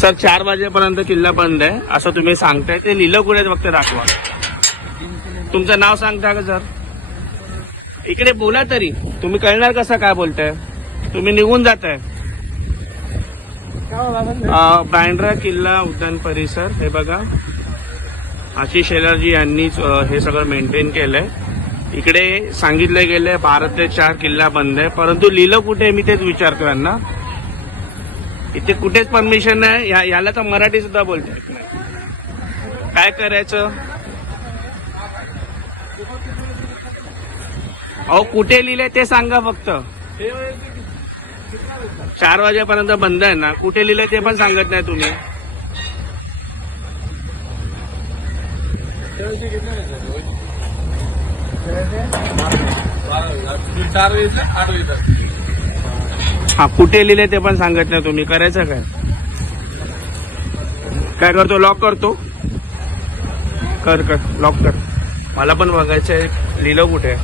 Sir 4 वाजेपर्यंत किल्ला बंद आहे असं तुम्ही सांगताय, ते लिहिलं कुठे फक्त दाखवा. तुमचं नाव सांगता का सर? इकडे बोला तरी, तुम्ही कळणार कसं काय बोलताय? तुम्ही निघून जाताय. बँड्रा किल्ला उद्यान परिसर हे बघा, आशिष शेलारजी यांनीच हे सगळं मेंटेन केलंय. इकडे सांगितलं गेलंय भारतले 4 किल्ला बंद आहे, परंतु लिहिलं कुठे मी तेच विचारतो यांना. इथे कुठेच परमिशन नाही. याला तर मराठी सुद्धा बोलता येत नाही. काय करायचं? अहो कुठे लिहिलंय ते सांगा फक्त. 4 वाजेपर्यंत बंद आहे ना, कुठे लिहिलंय ते पण सांगत नाही तुम्ही. हा कुठे लिहिले ते पण सांगत नाही तुम्ही. करायचं काय? काय करतो? लॉक करतो. कर लॉक कर. मला पण बघायचं आहे लिहिलं कुठे.